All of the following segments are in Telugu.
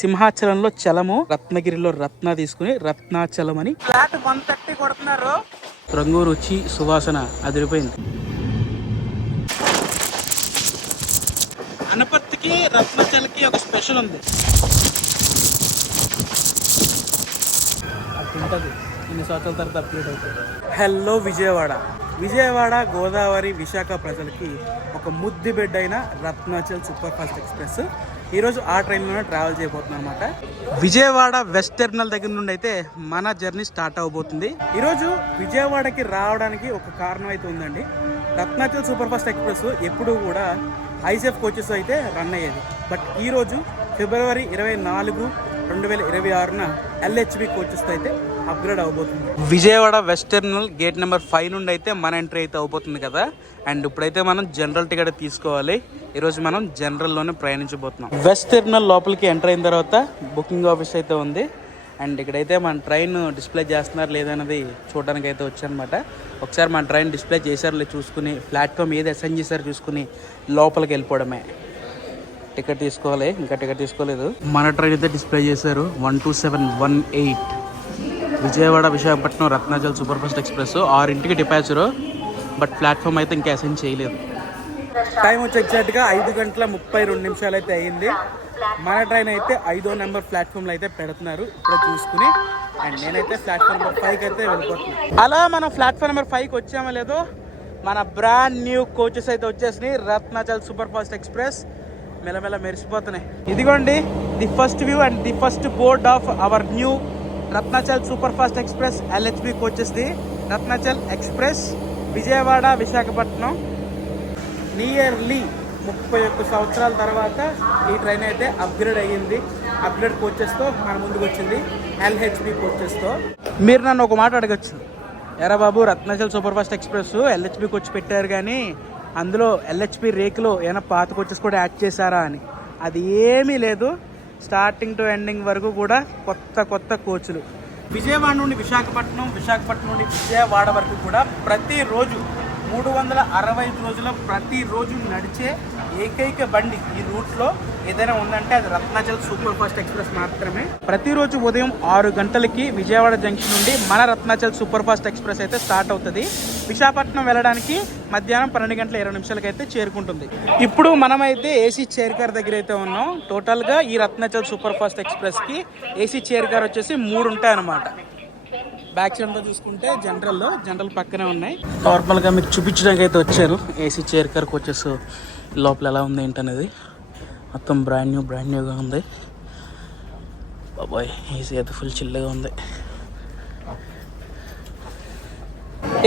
సింహాచలంలో చలము, రత్నగిరిలో రత్న తీసుకుని రత్నాచలం అని ఫ్లాట్ 130 కొడుతున్నారు. రంగు రుచి సువాసన అదిరిపోయింది. అనపత్తికి రత్నాచల్కి ఒక స్పెషల్ ఉంది. అది ఉంటుంది ఇన్ని సంవత్సరాల తర్వాత అప్డేట్ అవుతుంది. హలో విజయవాడ గోదావరి విశాఖ ప్రజలకి ఒక ముద్దు బిడ్డ అయిన రత్నాచల్ సూపర్ ఫాస్ట్ ఎక్స్ప్రెస్ ఈరోజు ఆ ట్రైన్లోనే ట్రావెల్ చేయబోతున్నాం అనమాట. విజయవాడ వెస్ట్ టెర్మినల్ దగ్గర నుండి అయితే మన జర్నీ స్టార్ట్ అవబోతుంది. ఈరోజు విజయవాడకి రావడానికి ఒక కారణం అయితే ఉందండి. రత్నాచల్ సూపర్ ఫాస్ట్ ఎక్స్ప్రెస్ ఎప్పుడు కూడా ఐసెఫ్ కోచెస్ అయితే రన్ అయ్యేది. బట్ ఈరోజు ఫిబ్రవరి 24, 2026 LHB కోచెస్తో అయితే అప్గ్రేడ్ అవబోతుంది. Vijayawada west terminal gate number 5 నుండి అయితే మన ఎంట్రీ అయితే అవబోతుంది కదా. అండ్ ఇప్పుడైతే మనం జనరల్ టికెట్ తీసుకోవాలి. ఈరోజు మనం జనరల్లోనే ప్రయాణించబోతున్నాం. వెస్ట్ టెర్మినల్ లోపలికి ఎంటర్ అయిన తర్వాత బుకింగ్ ఆఫీస్ అయితే ఉంది. అండ్ ఇక్కడైతే మన ట్రైన్ డిస్ప్లే చేస్తున్నారు లేదన్నది చూడడానికి అయితే వచ్చానమాట. ఒకసారి మన ట్రైన్ డిస్ప్లే చేశారు లేదు చూసుకుని, ప్లాట్ఫామ్ ఏది అసైన్ చేశారో చూసుకుని లోపలికి వెళ్ళిపోవడమే. టికెట్ తీసుకోవాలి, ఇంకా టికెట్ తీసుకోలేదు. మన ట్రైన్ అయితే డిస్ప్లే చేశారు 12718 Vijayawada Visakhapatnam Ratnachal super fast express 6ంటికి డిపాచరు. బట్ ప్లాట్ఫామ్ అయితే ఇంకా అసైన్ చేయలేదు. టైం వచ్చి ఎగ్జాక్ట్గా 5:32 అయితే అయ్యింది. మన ట్రైన్ అయితే 5వ నెంబర్ ప్లాట్ఫామ్లో అయితే పెడుతున్నారు ఇప్పుడు చూసుకుని. అండ్ నేనైతే ప్లాట్ఫామ్ నెంబర్ 5కి అయితే వెళ్ళిపోతున్నాను. అలా మనం ప్లాట్ఫామ్ నెంబర్ 5కి వచ్చామో లేదో మన బ్రాండ్ న్యూ కోచెస్ అయితే వచ్చేసినాయి. రత్నాచల్ సూపర్ ఫాస్ట్ ఎక్స్ప్రెస్ మెల్లమెల్ల మెరిసిపోతున్నాయి. ఇదిగోండి the first view and the first board of our new Ratnachal super fast express LHB కోచెస్ది. రత్నాచల్ ఎక్స్ప్రెస్ విజయవాడ విశాఖపట్నం. నియర్లీ 31 సంవత్సరాల తర్వాత ఈ ట్రైన్ అయితే అప్గ్రేడ్ అయ్యింది. అప్గ్రేడ్ కోచెస్తో మన ముందుకు వచ్చింది LHB కోచెస్తో. మీరు నన్ను ఒక మాట అడగచ్చు, ఎరా బాబు Ratnachal super fast express LHB coach పెట్టారు కానీ అందులో LHB రేకులో ఏమైనా పాత కోచెస్ కూడా యాడ్ చేశారా అని. అది ఏమీ లేదు. స్టార్టింగ్ టు ఎండింగ్ వరకు కూడా కొత్త కోచ్లు. విజయవాడ నుండి విశాఖపట్నం, విశాఖపట్నం నుండి విజయవాడ వరకు కూడా ప్రతిరోజు 365 రోజుల ప్రతిరోజు నడిచే ఏకైక బండి ఈ రూట్లో ఏదైనా ఉందంటే అది రత్నాచల్ సూపర్ ఫాస్ట్ ఎక్స్ప్రెస్ మాత్రమే. ప్రతిరోజు ఉదయం 6 గంటలకి విజయవాడ జంక్షన్ నుండి మన రత్నాచల్ సూపర్ ఫాస్ట్ ఎక్స్ప్రెస్ అయితే స్టార్ట్ అవుతుంది. విశాఖపట్నం వెళ్ళడానికి మధ్యాహ్నం 12:20 అయితే చేరుకుంటుంది. ఇప్పుడు మనమైతే ఏసీ చైర్ కార్ దగ్గర అయితే ఉన్నాం. టోటల్గా ఈ రత్నాచల్ సూపర్ ఫాస్ట్ ఎక్స్ప్రెస్కి ఏసీ చైర్ కార్ వచ్చేసి 3 ఉంటాయన్నమాట. బ్యాక్ సైడ్తో చూసుకుంటే జనరల్ పక్కనే ఉన్నాయి. నార్మల్గా మీకు చూపించడానికి అయితే వచ్చారు. ఏసీ చైర్ కార్ కోచెస్ లోపల ఎలా ఉంది ఏంటనేది మొత్తం బ్రాండ్ న్యూగా ఉంది. బాబాయ్ ఏసీ అయితే ఫుల్ చిల్లుగా ఉంది.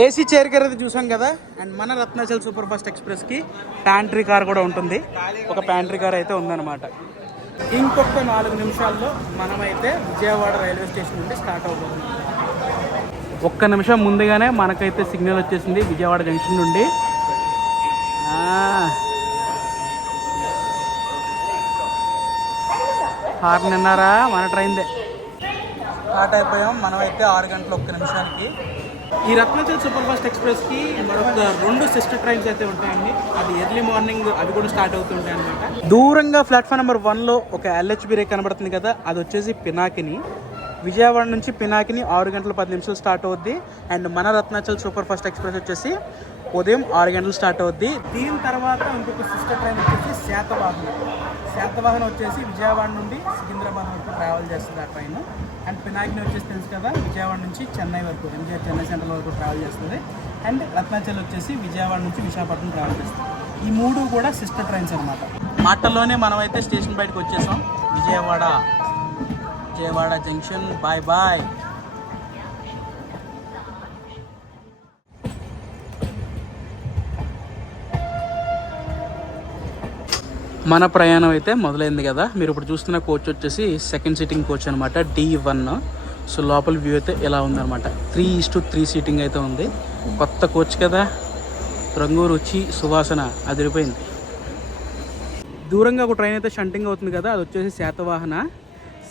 ఏసీ చైర్ కార్ అయితే చూసాం కదా. అండ్ మన రత్నాచల్ సూపర్ ఫాస్ట్ ఎక్స్ప్రెస్కి ప్యాంట్రీ కార్ కూడా ఉంటుంది. ఒక ప్యాంట్రీ కార్ అయితే ఉందన్నమాట. ఇంకొక 4 నిమిషాల్లో మనమైతే విజయవాడ రైల్వే స్టేషన్ నుండి స్టార్ట్ అవబోతుంది. 1 నిమిషం ముందుగానే మనకైతే సిగ్నల్ వచ్చేసింది విజయవాడ జంక్షన్ నుండి. హార్న్ విన్నారా? మన ట్రైన్దే. స్టార్ట్ అయిపోయాం. మనమైతే 6:01 ఈ రత్నాచల్ సూపర్ ఫాస్ట్ ఎక్స్ప్రెస్కి మరొక 2 సిస్టర్ ట్రైన్స్ అయితే ఉంటాయండి. అది ఎర్లీ మార్నింగ్ అవి కూడా స్టార్ట్ అవుతుంటాయి అనమాట. దూరంగా ప్లాట్ఫామ్ నెంబర్ 1లో ఒక LHB రేక్ కనబడుతుంది కదా, అది వచ్చేసి పినాకిని. విజయవాడ నుంచి పినాకిని 6:10 స్టార్ట్ అవుద్ది. అండ్ మన రత్నాచల్ సూపర్ ఫాస్ట్ ఎక్స్ప్రెస్ వచ్చేసి ఉదయం 6 గంటలు స్టార్ట్ అవుద్ది. దీని తర్వాత ఇంకొక సిస్టర్ ట్రైన్ వచ్చేసి శాతవాహన వచ్చేసి విజయవాడ నుండి సికింద్రాబాద్ వరకు ట్రావెల్ చేస్తుంది ఆ ట్రైన్. అండ్ పినాకిని వచ్చేసి తెలుసు కదా, విజయవాడ నుంచి చెన్నై వరకు, చెన్నై సెంట్రల్ వరకు ట్రావెల్ చేస్తుంది. అండ్ రత్నాచల్ వచ్చేసి విజయవాడ నుంచి విశాఖపట్నం ట్రావెల్ చేస్తుంది. ఈ 3 కూడా సిస్టర్ ట్రైన్స్ అనమాట. మాటల్లోనే మనమైతే స్టేషన్ బయటకు వచ్చేసాం. విజయవాడ జంక్షన్. బాయ్. మన ప్రయాణం అయితే మొదలైంది కదా. మీరు ఇప్పుడు చూస్తున్న కోచ్ వచ్చేసి సెకండ్ సీటింగ్ కోచ్ అనమాట, D1. సో లోపల వ్యూ అయితే ఎలా ఉందన్నమాట. 3:3 సీటింగ్ అయితే ఉంది. కొత్త కోచ్ కదా, రంగు రుచి సువాసన అదిరిపోయింది. దూరంగా ఒక ట్రైన్ అయితే షంటింగ్ అవుతుంది కదా, అది వచ్చేసి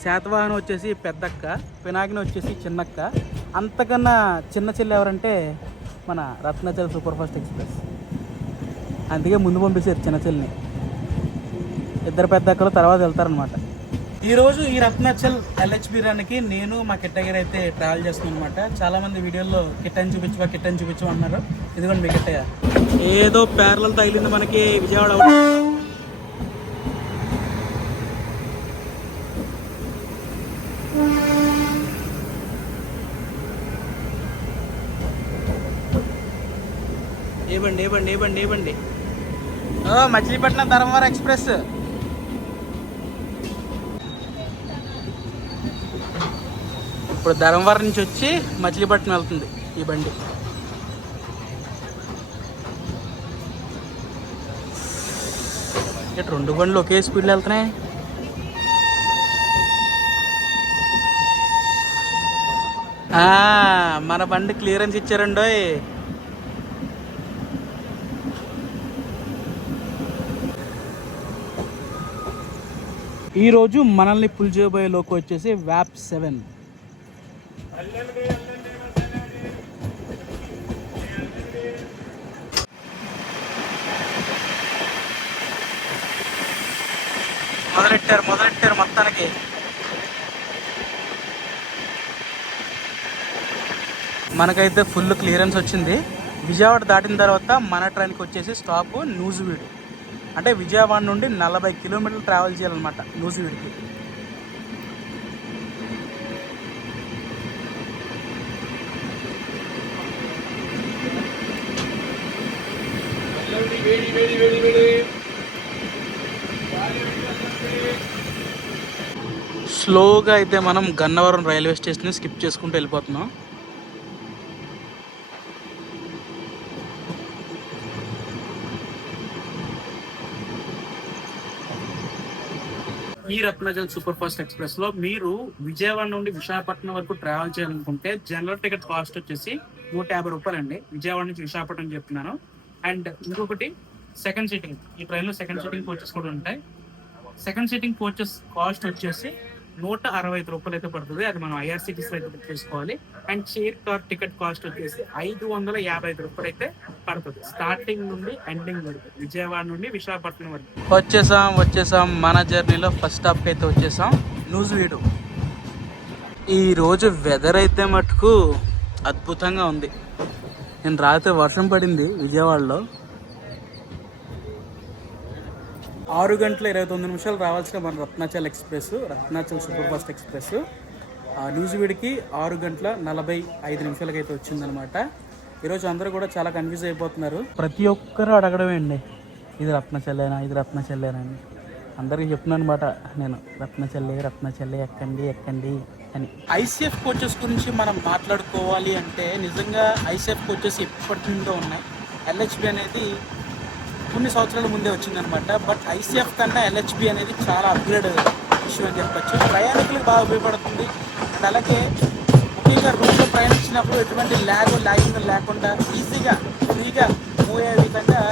శాతవాహన వచ్చేసి పెద్దక్క, పినాకిని వచ్చేసి చిన్నక్క. అంతకన్నా చిన్న చెల్లి ఎవరంటే మన రత్నాచల్ సూపర్ ఫాస్ట్ ఎక్స్ప్రెస్. అందుకే ముందు పంపించారు చిన్న చెల్లిని. 2 పెద్ద అక్కలు తర్వాత వెళ్తారనమాట. ఈరోజు ఈ రత్నాచల్ LHB రన్కి నేను మా కిట్టయ్య అయితే ట్రావెల్ చేస్తున్నాం అనమాట. చాలా మంది వీడియోల్లో కిట్టని చూపించు అన్నారు. ఇదిగోండి మీ కిట్టయ్య. ఏదో ప్యారలల్ తగిలింది మనకి విజయవాడ. ఏబండి మచిలీపట్నం ధర్మవరం ఎక్స్ప్రెస్. ఇప్పుడు ధర్మవరం నుంచి వచ్చి మచిలీపట్నం వెళ్తుంది ఈ బండి. ఇటు 2 బండ్లు ఒకే స్పీడ్లో వెళ్తున్నాయి. మన బండి క్లియరెన్స్ ఇచ్చారండోయ్. ఈరోజు మనల్ని పుల్ చేయబోయే లోకో వచ్చేసి వ్యాప్ 7. మొదలెట్టారు మొత్తానికి. మనకైతే ఫుల్ క్లియరెన్స్ వచ్చింది. విజయవాడ దాటిన తర్వాత మన ట్రైన్కి వచ్చేసి స్టాప్ నూజివీడు. అంటే విజయవాడ నుండి 40 కిలోమీటర్లు ట్రావెల్ చేయాలన్నమాట నూజివీడుకి. స్లోగా అయితే మనం గన్నవరం రైల్వే స్టేషన్ స్కిప్ చేసుకుంటూ వెళ్ళిపోతున్నాం. ఈ రత్నాచల్ సూపర్ ఫాస్ట్ ఎక్స్ప్రెస్ లో మీరు విజయవాడ నుండి విశాఖపట్నం వరకు ట్రావెల్ చేయాలనుకుంటే జనరల్ టికెట్ కాస్ట్ వచ్చేసి 150 రూపాయలు అండి. విజయవాడ నుంచి విశాఖపట్నం చెప్తున్నాను. అండ్ ఇంకొకటి సెకండ్ సీటింగ్, ఈ ట్రైన్ లో సెకండ్ సీటింగ్ కోచెస్ కూడా ఉంటాయి. సెకండ్ సీటింగ్ కోచెస్ కాస్ట్ వచ్చేసి 165 రూపాయలు అయితే పడుతుంది. అది మనం IRCTC అయితే బుక్ చేసుకోవాలి. And chair car ticket cost వచ్చేసి 555 రూపాయలు అయితే పడుతుంది స్టార్టింగ్ నుండి ఎండింగ్ వరకు, విజయవాడ నుండి విశాఖపట్నం వరకు. వచ్చేసాం మన జర్నీలో ఫస్ట్ స్టాప్కి అయితే వచ్చేసాం, నూజివీడు. ఈ రోజు వెదర్ అయితే మటుకు అద్భుతంగా ఉంది. నేను రాత్రి వర్షం పడింది విజయవాడలో. 6 గంటల 29 నిమిషాలు రావాల్సిన మన రత్నాచల్ సూపర్ ఫాస్ట్ ఎక్స్ప్రెస్ నూజివీడికి 6 గంటల 45 నిమిషాలకి అయితే వచ్చిందనమాట. ఈరోజు అందరూ కూడా చాలా కన్ఫ్యూజ్ అయిపోతున్నారు. ప్రతి ఒక్కరు అడగడమే అండి, ఇది రత్నాచల్లేనా అని. అందరికీ చెప్తున్నాను అనమాట నేను, రత్నాచల్లే ఎక్కండి అని. ICF కోచెస్ గురించి మనం మాట్లాడుకోవాలి అంటే నిజంగా ICF కోచెస్ ఎప్పటి నుండో ఉన్నాయి. LHB అనేది కొన్ని సంవత్సరాల ముందే వచ్చిందనమాట. బట్ ICF కన్నా LHB అనేది చాలా అప్గ్రేడ్ ఇష్యూ అని చెప్పచ్చు. ప్రయాణికులకు బాగా ఉపయోగపడుతుంది. అండ్ అలాగే ముఖ్యంగా రూట్లో ప్రయాణించినప్పుడు ఎటువంటి లాగింగ్ లేకుండా ఈజీగా ఫ్రీగా మూవ్ అయ్యే విధంగా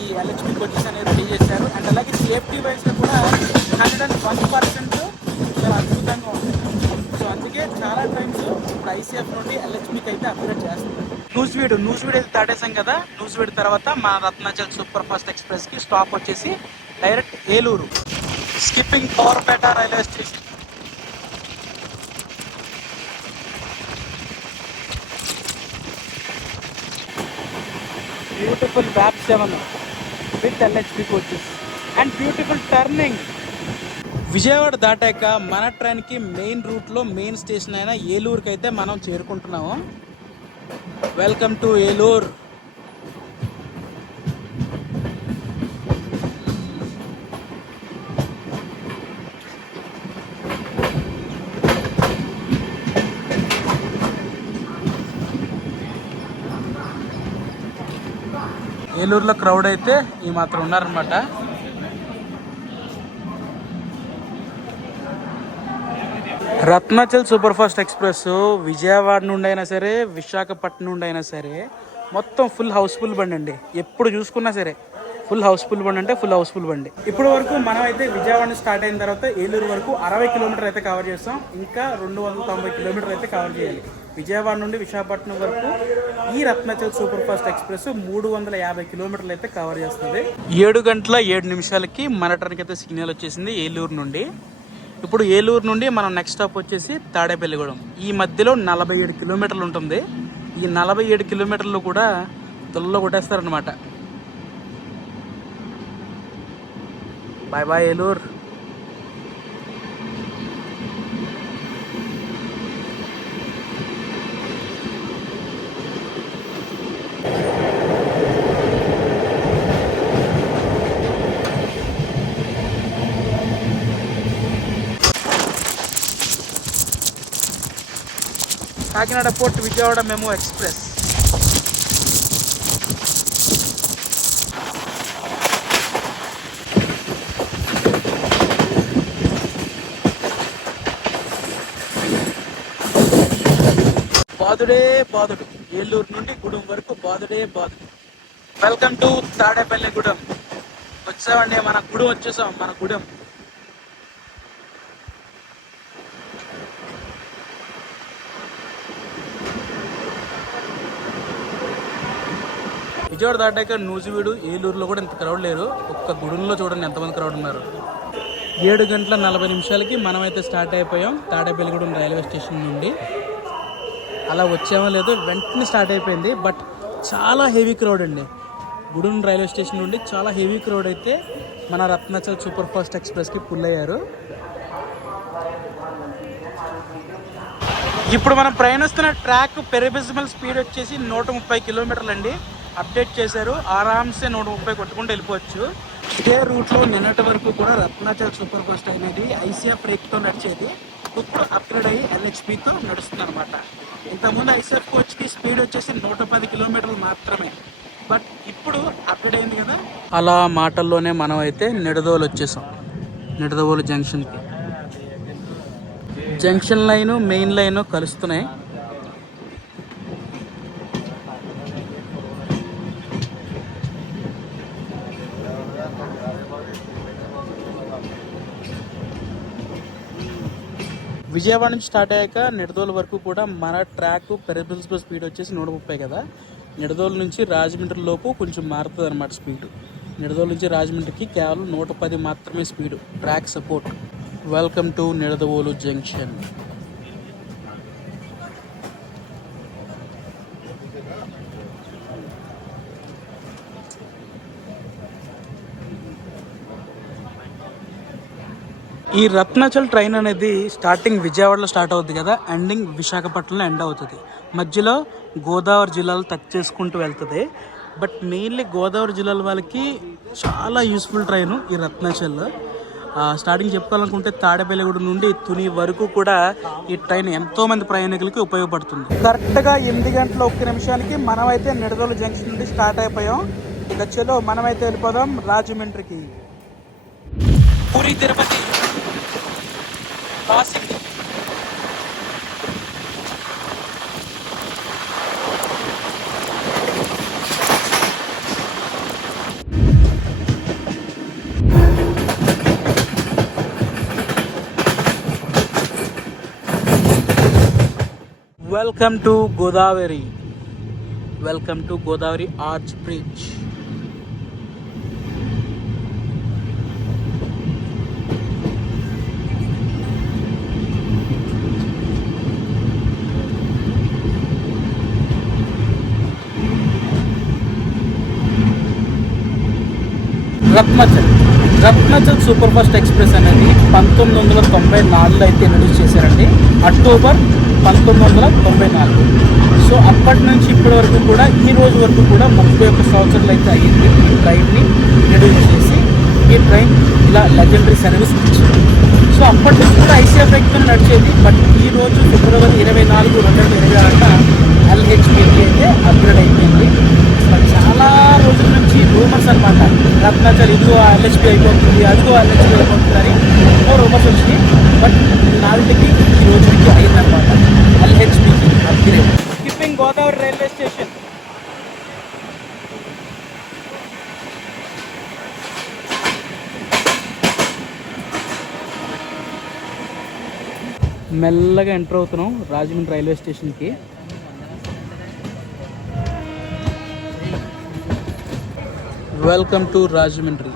ఈ LHB కోచెస్ అనేది రెడీ చేశారు. అండ్ అలాగే సేఫ్టీ వైజ్గా కూడా 101% చాలా అద్భుతంగా ఉంది. సో అందుకే చాలా టైమ్స్ ఇప్పుడు ICF నుండి LHBకి అయితే అప్గ్రేడ్ చేస్తున్నారు. నూజివీడు అయితే దాటేసాం కదా. నూజివీడు తర్వాత మా రత్నాచల్ సూపర్ ఫాస్ట్ ఎక్స్ప్రెస్కి స్టాప్ వచ్చేసి direct Eluru, skipping Powerpet railway station. Beautiful వ్యాప్ 7 with LHB coaches and beautiful turning. Vijayawada దాటాక మన ట్రైన్కి మెయిన్ రూట్లో మెయిన్ స్టేషన్ అయిన ఏలూరుకి అయితే మనం చేరుకుంటున్నాము. Welcome to Eluru. ఏలూరులో క్రౌడ్ అయితే ఈ మాత్రం ఉన్నారనమాట. Ratnachal super fast express Vijayawada నుండి అయినా సరే, విశాఖపట్నం నుండి అయినా సరే మొత్తం ఫుల్ హౌస్ఫుల్ బండి అండి. ఎప్పుడు చూసుకున్నా సరే ఫుల్ హౌస్ఫుల్ బండి అంటే ఫుల్ హౌస్ఫుల్ బండి. ఇప్పటి వరకు మనం అయితే విజయవాడ నుంచి స్టార్ట్ అయిన తర్వాత ఏలూరు వరకు 60 కిలోమీటర్ అయితే కవర్ చేస్తాం. ఇంకా 290 కిలోమీటర్ అయితే కవర్ చేయాలి. విజయవాడ నుండి విశాఖపట్నం వరకు ఈ రత్నాచల్ సూపర్ ఫాస్ట్ ఎక్స్ప్రెస్ 350 కిలోమీటర్లు అయితే కవర్ చేస్తుంది. 7 గంటల 7 నిమిషాలకి మన ట్రైన్కి అయితే సిగ్నల్ వచ్చేసింది ఏలూరు నుండి. ఇప్పుడు ఏలూరు నుండి మనం నెక్స్ట్ స్టాప్ వచ్చేసి తాడేపల్లిగూడెం. ఈ మధ్యలో 47 కిలోమీటర్లు ఉంటుంది. ఈ 47 కిలోమీటర్లు కూడా తొల్లో కొట్టేస్తారనమాట. Bye bye Eluru. Kakinada port Vijayawada MEMU express. బాదుడే బాదుడు, ఏలూరు నుండి గూడెం వరకు బాదుడే బాదుడు. Welcome to Tadepalligudem. వచ్చామండి, మన గూడెం వచ్చేసాం. మన గూడెం విజయవాడ దాటాక నూజివీడు, ఏలూరులో కూడా ఇంత క్రౌడ్ లేరు. ఒక్క గూడెంలో చూడండి ఎంతమంది క్రౌడ్ ఉన్నారు. 7:40 మనమైతే స్టార్ట్ అయిపోయాం తాడేపల్లిగూడెం రైల్వే స్టేషన్ నుండి. అలా వచ్చామో లేదో వెంటనే స్టార్ట్ అయిపోయింది. బట్ చాలా హెవీ క్రౌడ్ అండి. గూడెం రైల్వే స్టేషన్ నుండి చాలా హెవీ క్రౌడ్ అయితే మన రత్నాచల్ సూపర్ ఫాస్ట్ ఎక్స్ప్రెస్కి పుల్ అయ్యారు. ఇప్పుడు మనం ప్రయాణిస్తున్న ట్రాక్ పెరిబిజిబుల్ స్పీడ్ వచ్చేసి 130 కిలోమీటర్లు అండి. అప్డేట్ చేశారు. ఆరామ్సే 130 కొట్టుకుంటూ వెళ్ళిపోవచ్చు. ఇదే రూట్లో నిన్నటి వరకు కూడా రత్నాచల్ సూపర్ ఫాస్ట్ అనేది ఐసీఆర్ బ్రేక్తో నడిచేది. ఇప్పుడు అప్గ్రేడ్ అయ్యి ఎల్హెచ్పితో నడుస్తుంది అనమాట. ఇంతకుముందు ఐసీఆర్ కోచ్కి స్పీడ్ వచ్చేసి 110 కిలోమీటర్లు మాత్రమే. బట్ ఇప్పుడు అప్గ్రేడ్ అయింది కదా. అలా మాటల్లోనే మనం అయితే నిడదవోలు వచ్చేసాం. నిడదవోలు జంక్షన్కి. జంక్షన్ లైను మెయిన్ లైను కలుస్తున్నాయి. విజయవాడ నుంచి స్టార్ట్ అయ్యాక నిడదవోలు వరకు కూడా మన ట్రాక్ పెరిబిజిబుల్ స్పీడ్ వచ్చేసి 130 కదా. నిడదవోలు నుంచి రాజమండ్రి లోపు కొంచెం మారుతుంది అనమాట స్పీడ్. నిడదవోలు నుంచి రాజమండ్రికి కేవలం 110 మాత్రమే speed. Track support. Welcome to Nidadavolu junction. ఈ రత్నాచల్ ట్రైన్ అనేది స్టార్టింగ్ విజయవాడలో స్టార్ట్ అవుతుంది కదా, ఎండింగ్ విశాఖపట్నంలో ఎండ్ అవుతుంది. మధ్యలో గోదావరి జిల్లాలో టచ్ చేసుకుంటూ వెళ్తుంది. బట్ మెయిన్లీ గోదావరి జిల్లాల వాళ్ళకి చాలా యూస్ఫుల్ ట్రైన్ ఈ రత్నాచల్. స్టార్టింగ్ చెప్పుకోవాలనుకుంటే తాడేపల్లిగూడెం నుండి తుని వరకు కూడా ఈ ట్రైన్ ఎంతోమంది ప్రయాణికులకి ఉపయోగపడుతుంది. కరెక్ట్గా 8:01 మనమైతే నిడదవోలు జంక్షన్ నుండి స్టార్ట్ అయిపోయాం. ఇక చలో మనమైతే వెళ్ళిపోదాం రాజమండ్రికి. Puri Tirupati classic. Welcome to Godavari. Welcome to Godavari arch bridge. Ratnachal super fast express అనేది 1994లో అయితే ఇంట్రడ్యూస్ చేశారండి. అక్టోబర్ 1994. సో అప్పటి నుంచి ఇప్పటి వరకు కూడా ఈ రోజు వరకు కూడా 31 సంవత్సరాలు అయితే అయ్యింది ఈ ట్రైన్ని ఇంట్రడ్యూస్ చేసి. ఈ ట్రైన్ ఇలా లెజెండరీ సర్వీస్ ఇచ్చింది. సో అప్పటి నుంచి కూడా ఐసీఆర్ బ్రేక్తో నడిచేది. బట్ ఈ రోజు ఫిబ్రవరి 24, 2026 ఎల్హెచ్పికి అయితే అప్గ్రేడ్ అయిపోయింది. చాలా రోజుల నుంచి రూమర్స్ అనమాట, రత్నాచల్ ఇదిగో ఎల్హెచ్పి అయిపోతుంది, అదిగో ఎల్హెచ్పి అయిపోతుంది అని రూమర్స్ వచ్చినాయి. బట్ నాటికి ఈ రోజుకి అయిందనమాట ఎల్హెచ్పికి upgrade. Skipping Godavari railway station. మెల్లగా ఎంటర్ అవుతున్నాం రాజమండ్రి రైల్వే స్టేషన్కి. Welcome to Rajahmundry.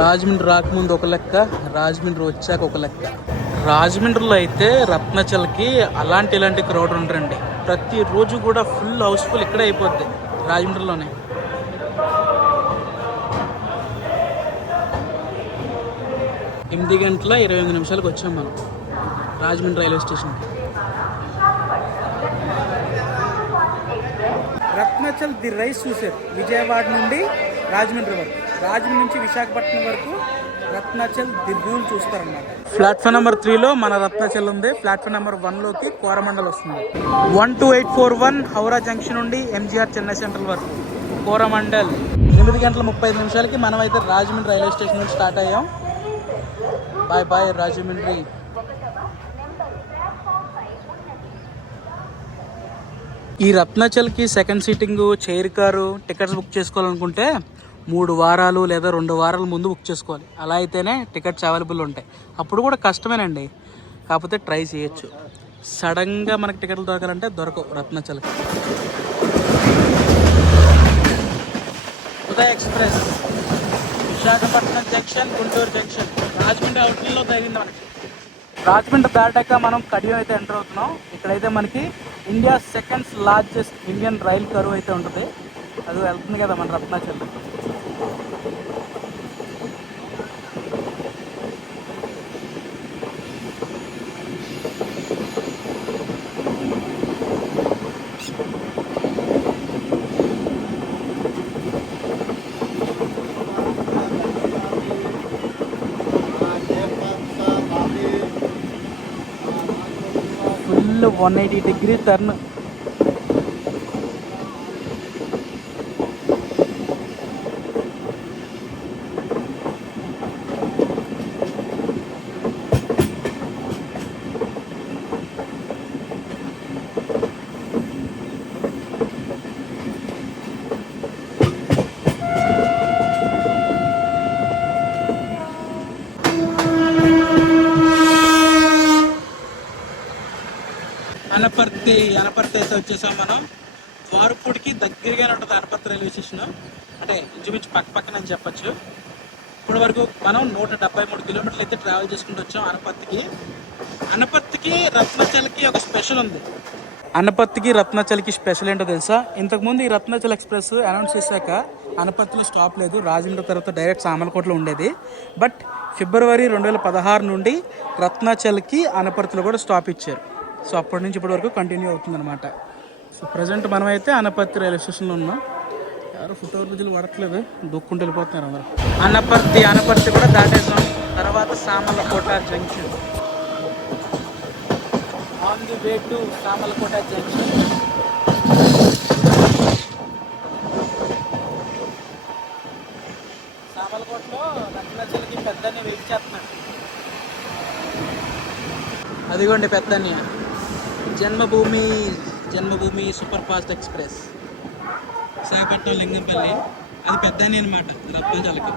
రాజమండ్రి రాకముందు ఒక లెక్క, రాజమండ్రి వచ్చాక ఒక లెక్క. రాజమండ్రిలో అయితే రత్నాచల్కి ఇలాంటి క్రౌడ్ ఉంటారండి. ప్రతిరోజు కూడా ఫుల్ హౌస్ఫుల్ ఇక్కడే అయిపోద్ది రాజమండ్రిలోనే. ఎనిమిది గంటల 28 నిమిషాలకు వచ్చాం మనం రాజమండ్రి రైల్వే స్టేషన్కి. రత్నాచల్ ది రైస్ చూసారు. విజయవాడ నుండి రాజమండ్రి వరకు, రాజమండ్రి నుంచి విశాఖపట్నం వరకు రత్నాచల్ ది రూల్ చూస్తారన్నమాట. ప్లాట్ఫామ్ నెంబర్ 3లో మన రత్నాచల్ ఉంది. ప్లాట్ఫామ్ నెంబర్ 1లోకి కోరమండల్ వస్తుంది. 12841 హౌరా జంక్షన్ నుండి ఎంజీఆర్ చెన్నై సెంట్రల్ వరకు కోరమండల్. 8 గంటల 35 నిమిషాలకి మనం అయితే రాజమండ్రి రైల్వే స్టేషన్ నుంచి స్టార్ట్ అయ్యాం. Bye bye Rajahmundry. ఈ రత్నాచల్కి second seating, chair car tickets book చేసుకోవాలనుకుంటే 3 వారాలు లేదా 2 వారాల ముందు బుక్ చేసుకోవాలి. అలా అయితేనే టికెట్స్ అవైలబుల్ ఉంటాయి. అప్పుడు కూడా కష్టమేనండి, కాకపోతే ట్రై చేయొచ్చు. సడన్గా మనకి టికెట్లు దొరకాలంటే దొరకవు రత్నాచల్కి. Uday express Visakhapatnam junction, Guntur junction, Rajahmundry అవుట్లలో తగిలింది మనకి. రాజమండ్రి దాటాక మనం కడియం అయితే ఎంటర్ అవుతున్నాం. ఇక్కడైతే మనకి India second largest Indian rail కరువు అయితే ఉంటుంది. అది వెళ్తుంది కదా మన Ratnachal. Full 180 degree turn. Anaparthi అయితే వచ్చేసాం మనం. ద్వారపూడికి దగ్గరగానే ఉంటుంది అనపర్తి రైల్వే స్టేషన్. అంటే ఇంచుమించు పక్కన అని చెప్పచ్చు. ఇప్పటి వరకు మనం 173 కిలోమీటర్లు అయితే ట్రావెల్ చేసుకుంటూ వచ్చాం అనపర్తికి రత్నాచల్కి ఒక స్పెషల్ ఉంది. అనపర్తికి రత్నాచల్కి స్పెషల్ ఏంటో తెలుసా? ఇంతకుముందు ఈ రత్నాచల్ ఎక్స్ప్రెస్ అనౌన్స్ చేశాక అనపర్తిలో స్టాప్ లేదు. రాజమండ్రి తర్వాత డైరెక్ట్ సామర్లకోటలో ఉండేది. బట్ ఫిబ్రవరి 2016 నుండి రత్నాచల్కి అనపర్తిలో కూడా స్టాప్ ఇచ్చారు. సో అప్పటి నుంచి ఇప్పటి వరకు కంటిన్యూ అవుతుందన్నమాట. సో ప్రజెంట్ మనమైతే అనపర్తి రైల్వే స్టేషన్లో ఉన్నాం. ఎవరు ఫుట్ఓవర్ బ్రిడ్జ్లు పడట్లేదు, దూక్కుంటూ వెళ్ళిపోతున్నారు అందరూ. అనపర్తి కూడా దాటేసాం. తర్వాత Samarlakota junction. On the way to Samarlakota junction. సామర్లకోటలో రత్నాచల్కి పెద్దని వెయిట్ చేస్తున్నాడు. అదిగోండి పెద్దని. Janmabhoomi super fast express Visakhapatnam Lingampally. అది పెద్దని అనమాట రత్నాచల్కి.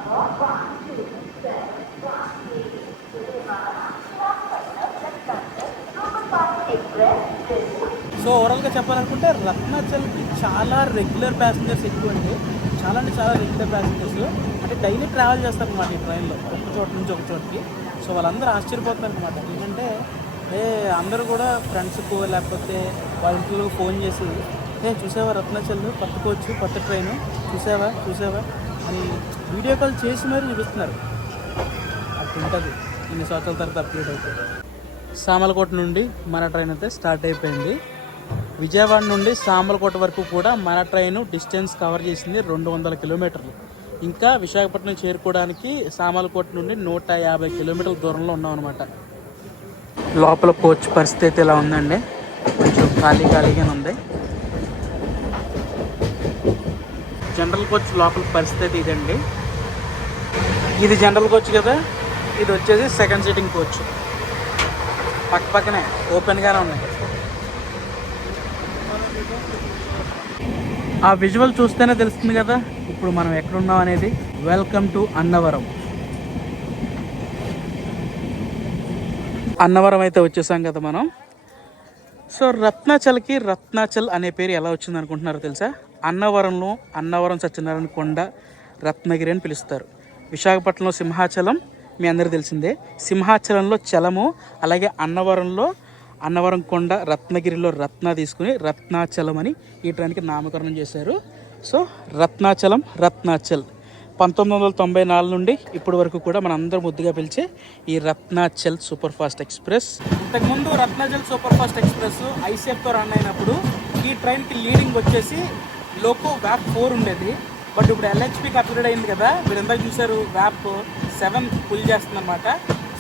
సో ఓవరాల్గా చెప్పాలనుకుంటే రత్నాచల్కి చాలా రెగ్యులర్ ప్యాసింజర్స్ ఎక్కువ అండి. చాలా అంటే చాలా రెగ్యులర్ ప్యాసింజర్స్. అంటే డైలీ ట్రావెల్ చేస్తారు అనమాట ఈ ట్రైన్లో, ఒక చోట నుంచి ఒక చోటికి. సో వాళ్ళందరూ ఆశ్చర్యపోతున్నారు అనమాట. ఏంటంటే అందరూ కూడా ఫ్రెండ్స్కు లేకపోతే వాళ్ళ ఇంట్లో ఫోన్ చేసి చూసావా రత్నాచల్ కొత్త కోచ్, కొత్త ట్రైను చూసావా అని వీడియో కాల్ చేసి మరీ చూపిస్తున్నారు. అట్లా ఉంటుంది ఇన్ని సంవత్సరాల తర్వాత అప్డేట్ అవుతుంది. సామర్లకోట నుండి మన ట్రైన్ అయితే స్టార్ట్ అయిపోయింది. విజయవాడ నుండి సామర్లకోట వరకు కూడా మన ట్రైన్ డిస్టెన్స్ కవర్ చేసింది 200 కిలోమీటర్లు. ఇంకా విశాఖపట్నం చేరుకోవడానికి సామర్లకోట నుండి 150 కిలోమీటర్ల దూరంలో ఉన్నాం అనమాట. లోపల కోచ్ పరిస్థితి ఇలా ఉందండి, కొంచెం ఖాళీగానే ఉంది. జనరల్ కోచ్ లోపల పరిస్థితి ఇదండి. ఇది జనరల్ కోచ్ కదా, ఇది వచ్చేసి సెకండ్ సీటింగ్ కోచ్. పక్కనే ఓపెన్గానే ఉన్నాయి. ఆ విజువల్ చూస్తేనే తెలుస్తుంది కదా ఇప్పుడు మనం ఎక్కడున్నాం అనేది. Welcome to Annavaram. అన్నవరం అయితే వచ్చేసాం కదా మనం. సో రత్నాచల్కి రత్నాచల్ అనే పేరు ఎలా వచ్చింది అనుకుంటున్నారో తెలుసా? అన్నవరం సత్యనారాయణ కొండ రత్నగిరి అని పిలుస్తారు. విశాఖపట్నంలో సింహాచలం మీ అందరికీ తెలిసిందే. సింహాచలంలో చలము, అలాగే అన్నవరం కొండ, రత్నగిరిలో రత్న తీసుకుని రత్నాచలం అని ఈ ట్రైన్కి నామకరణం చేశారు. సో రత్నాచల్ 1994 నుండి ఇప్పటి వరకు కూడా మన అందరూ ముద్దుగా పిలిచే ఈ రత్నాచల్ సూపర్ ఫాస్ట్ ఎక్స్ప్రెస్. ఇంతకుముందు రత్నాచల్ సూపర్ ఫాస్ట్ ఎక్స్ప్రెస్ ఐసీఎఫ్తో రన్ అయినప్పుడు ఈ ట్రైన్కి లీడింగ్ వచ్చేసి లోకో వ్యాప్ 4 ఉండేది. బట్ ఇప్పుడు ఎల్హెచ్పికి అప్గ్రేడ్ అయింది కదా, మీరు ఎందాక చూసారు వ్యాప్ 7 పుల్ చేస్తుంది అనమాట.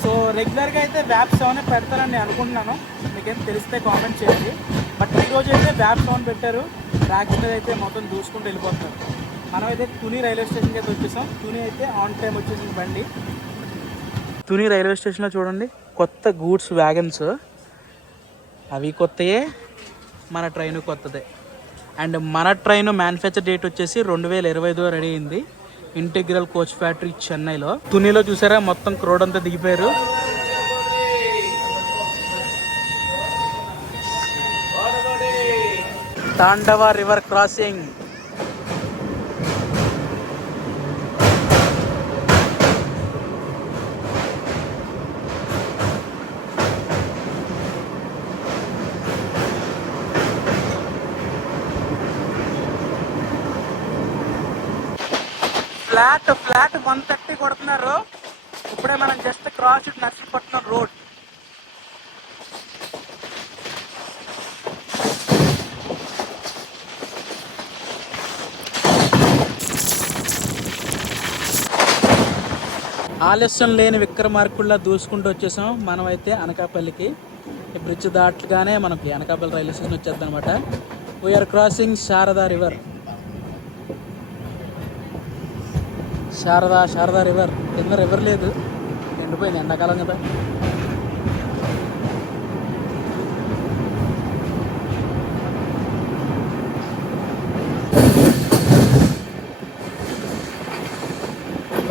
సో రెగ్యులర్గా అయితే వ్యాప్ 7 పెడతారని నేను అనుకుంటున్నాను. మీకేం తెలిస్తే కామెంట్ చేయండి. బట్ ఈరోజు అయితే వ్యాప్ 7 పెట్టారు. ట్రాక్స్ మీద అయితే మొత్తం దూసుకుంటూ వెళ్ళిపోతున్నారు. మనమైతే తుని రైల్వే స్టేషన్కి అయితే వచ్చేసాం. తుని అయితే ఆన్ టైం వచ్చేసింది బండి. తుని రైల్వే స్టేషన్లో చూడండి కొత్త గూడ్స్ వ్యాగన్స్, అవి కొత్తయే, మన ట్రైన్ కొత్తదే. అండ్ మన ట్రైన్ మ్యానుఫ్యాక్చర్ డేట్ వచ్చేసి 2025లో రెడీ అయింది. ఇంటిగ్రల్ కోచ్ ఫ్యాక్టరీ చెన్నైలో. తునిలో చూసారా మొత్తం క్రౌడ్ అంతా దిగిపోయారు. తాండవ రివర్ క్రాసింగ్. ఫ్లాట్ 130 కొడుతున్నారు. ఇప్పుడే మనం జస్ట్ క్రాస్ నర్సీపట్నం రోడ్. ఆలస్యం లేని విక్రమార్కుల్లా దూసుకుంటూ వచ్చేసాం. మనమైతే అనకాపల్లికి. ఈ బ్రిడ్జ్ దాటగానే మనకి అనకాపల్లి రైల్వే స్టేషన్ వచ్చేద్ది అనమాట. VR crossing Sarada river. Sarada river. కింద రివర్ లేదు, ఎండిపోయింది, ఎండాకాలం కదా.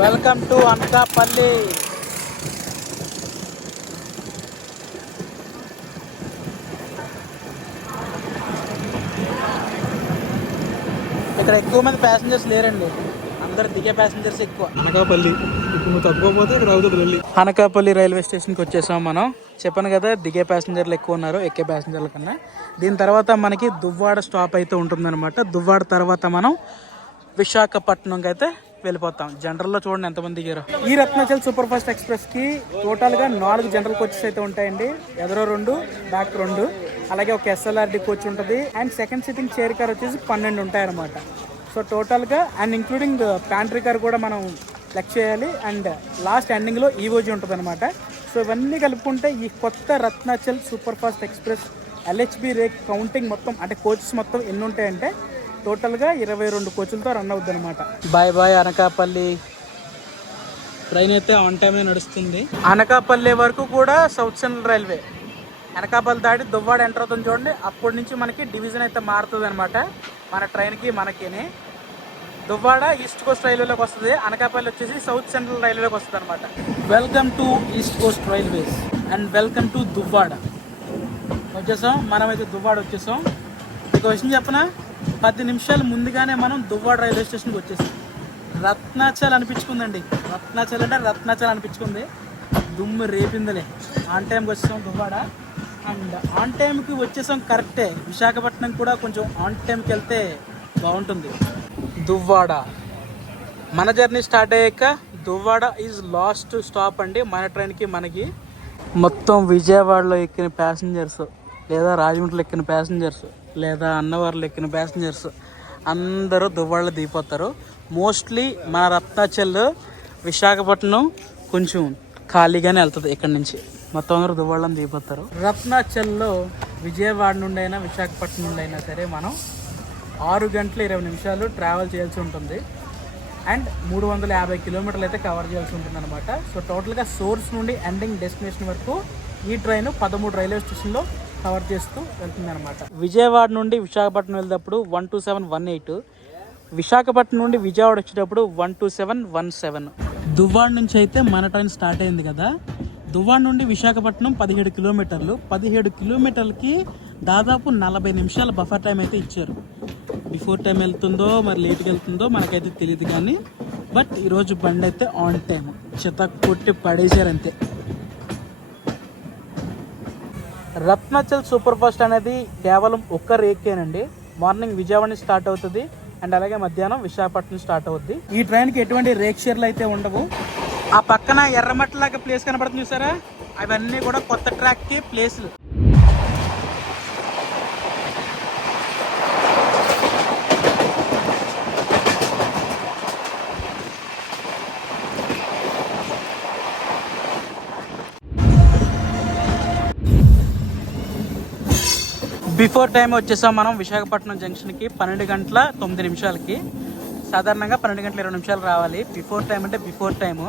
Welcome to Anakapalli. ఇక్కడ ఎక్కువ మంది ప్యాసింజర్స్ లేరండి, అందరు దిగే ప్యాసింజర్స్ ఎక్కువ. అనకాపల్లి రైల్వే స్టేషన్కి వచ్చేసాం మనం. చెప్పాను కదా దిగే ప్యాసింజర్లు ఎక్కువ ఉన్నారు ఎక్కే ప్యాసింజర్ల కన్నా. దీని తర్వాత మనకి దువ్వాడ స్టాప్ అయితే ఉంటుందన్నమాట. దువ్వాడ తర్వాత మనం విశాఖపట్నంకి అయితే వెళ్ళిపోతాం. జనరల్లో చూడండి ఎంతమంది దిగారు. ఈ రత్నాచల్ సూపర్ ఫాస్ట్ ఎక్స్ప్రెస్కి టోటల్గా 4 జనరల్ కోచెస్ అయితే ఉంటాయండి. ఎదురో 2, బ్యాక్ 2, అలాగే ఒక ఎస్ఎల్ఆర్డి కోచ్ ఉంటుంది. And second sitting chair car వచ్చేసి 12 ఉంటాయి అనమాట. సో టోటల్గా అండ్ ఇంక్లూడింగ్ ప్యాంట్రీ కార్ కూడా మనం లెక్ చేయాలి. అండ్ లాస్ట్ ఎండింగ్లో ఈవోజీ ఉంటుంది అనమాట. సో ఇవన్నీ కలుపుకుంటే ఈ కొత్త Ratnachal super fast express LHB rake counting మొత్తం అంటే కోచెస్ మొత్తం ఎన్ని ఉంటాయంటే టోటల్గా 22 కోచ్లతో రన్ అవుద్ది అనమాట. బాయ్ అనకాపల్లి. ట్రైన్ అయితే ఆన్ టైమే నడుస్తుంది. అనకాపల్లి వరకు కూడా సౌత్ సెంట్రల్ రైల్వే. అనకాపల్లి దాటి దువ్వాడ ఎంటర్ అవుతుంది చూడండి. అప్పటి నుంచి మనకి డివిజన్ అయితే మారుతుంది అనమాట మన ట్రైన్కి మనకిని. దువ్వాడ ఈస్ట్ కోస్ట్ రైల్వేలోకి వస్తుంది, అనకాపల్లి వచ్చేసి సౌత్ సెంట్రల్ రైల్వేలోకి వస్తుంది అనమాట. Welcome to east Coast railways and welcome to Duvvada. వచ్చేసాం మనమైతే దువ్వాడ వచ్చేసాం. మీకు విషయం చెప్పనా, 10 నిమిషాలు ముందుగానే మనం దువ్వాడ రైల్వే స్టేషన్కి వచ్చేసాం. రత్నాచల్ అనిపించుకుందండి. రత్నాచల్ అనిపించుకుంది. దుమ్ము రేపిందలే. ఆన్ టైంకి వచ్చేసాం దువ్వాడ. అండ్ ఆన్ టైంకి వచ్చేసాం కరెక్టే. విశాఖపట్నం కూడా కొంచెం ఆన్ టైంకి వెళ్తే బాగుంటుంది. దువ్వాడ మన జర్నీ స్టార్ట్ అయ్యాక దువ్వాడ ఈజ్ లాస్ట్ స్టాప్ అండి మన ట్రైన్కి మనకి. మొత్తం విజయవాడలో ఎక్కిన ప్యాసింజర్స్, లేదా రాజమండ్రిలో ఎక్కిన ప్యాసింజర్స్, లేదా అన్నవరంలో ఎక్కిన ప్యాసింజర్స్ అందరూ దువ్వాడలో దిగిపోతారు. మోస్ట్లీ మన రత్నాచల్ విశాఖపట్నం కొంచెం ఖాళీగానే వెళ్తుంది. ఇక్కడ నుంచి మొత్తం అందరూ దువ్వాడలో దిగిపోతారు. రత్నాచల్లో విజయవాడ నుండి అయినా విశాఖపట్నం నుండి అయినా సరే మనం 6 గంటల 20 నిమిషాలు ట్రావెల్ చేయాల్సి ఉంటుంది. అండ్ 350 కిలోమీటర్లు అయితే కవర్ చేయాల్సి ఉంటుంది అనమాట. సో టోటల్గా సోర్స్ నుండి ఎండింగ్ డెస్టినేషన్ వరకు ఈ ట్రైన్ 13 రైల్వే స్టేషన్లో కవర్ చేస్తూ వెళ్తుంది అనమాట. విజయవాడ నుండి విశాఖపట్నం వెళ్ళేటప్పుడు 12718, విశాఖపట్నం నుండి విజయవాడ వచ్చేటప్పుడు 12717. దువ్వాడ నుంచి అయితే మన ట్రైన్ స్టార్ట్ అయింది కదా. దువ్వాడ నుండి విశాఖపట్నం 17 కిలోమీటర్లు. 17 కిలోమీటర్లకి దాదాపు 40 నిమిషాల బఫర్ టైం అయితే ఇచ్చారు. బిఫోర్ టైం వెళ్తుందో మరి లేట్గా వెళ్తుందో మనకైతే తెలియదు, కానీ బట్ ఈరోజు బండి అయితే ఆన్ టైం, చెత్త కొట్టి పడేసారు అంతే. రత్నాచల్ సూపర్ ఫాస్ట్ అనేది కేవలం ఒక్క రేకేనండి. మార్నింగ్ విజయవాడ నుంచి స్టార్ట్ అవుతుంది అండ్ అలాగే మధ్యాహ్నం విశాఖపట్నం స్టార్ట్ అవుద్ది. ఈ ట్రైన్కి ఎటువంటి రేక్ షేర్లు అయితే ఉండవు. ఆ పక్కన ఎర్రమట్టలాగా ప్లేస్ కనబడుతుంది చూసారా, అవన్నీ కూడా కొత్త ట్రాక్కి ప్లేస్లు. బిఫోర్ టైం వచ్చేసాం మనం విశాఖపట్నం జంక్షన్కి 12:09. సాధారణంగా 12:20 రావాలి. బిఫోర్ టైం అంటే బిఫోర్ టైము.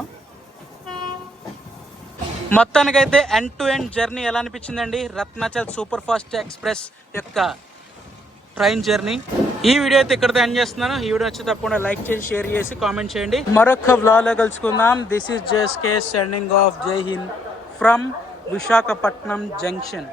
మొత్తానికైతే ఎండ్ టు ఎండ్ జర్నీ ఎలా అనిపించిందండి రత్నాచల్ సూపర్ ఫాస్ట్ ఎక్స్ప్రెస్ యొక్క ట్రైన్ జర్నీ. ఈ వీడియో అయితే ఇక్కడితో ఎండ్ చేస్తున్నాను. ఈ వీడియో వచ్చి తప్పకుండా లైక్ చేసి, షేర్ చేసి, కామెంట్ చేయండి. మరొక వ్లాగ్లో కలుసుకుందాం. This is JSK sending of. జై హింద్ ఫ్రమ్ విశాఖపట్నం జంక్షన్.